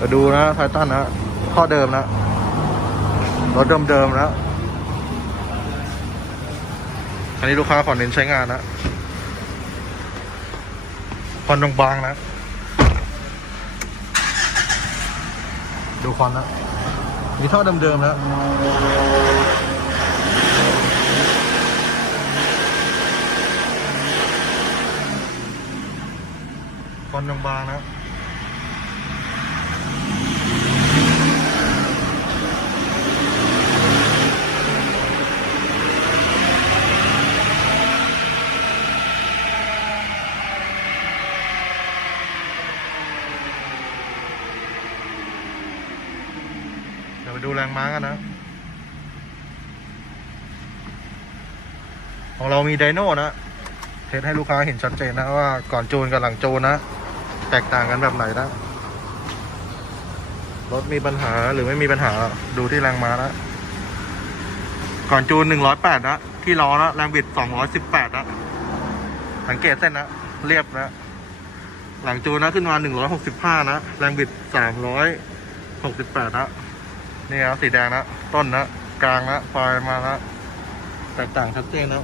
มาดูนะไททันนะท่อเดิมนะรถเดิมๆนะอันนี้ลูกค้าขอเน้นใช้งานนะควันบางๆนะ ดูควันนะ มีท่อเดิมๆนะควันบางๆนะ ไปดูแรงม้ากันนะ ของเรามีไดโน่นะ เทสให้ลูกค้าเห็นชัดเจนนะว่าก่อนจูนกับหลังโจนนะ แตกต่างกันแบบไหนนะ รถมีปัญหาหรือไม่มีปัญหา ดูที่แรงม้านะ ก่อนจูนหนึ่งร้อยแปดนะ ที่ล้อนะ แรงบิดสองร้อยสิบแปดนะ สังเกตเส้นนะ เรียบนะหลังจูนนะขึ้นมาหนึ่งร้อยหกสิบห้านะ แรงบิดสามร้อยหกสิบแปดนะ นี่ครับสีแดงนะต้นนะกลางนะปลายมานะแตกต่างชัดเจนนะ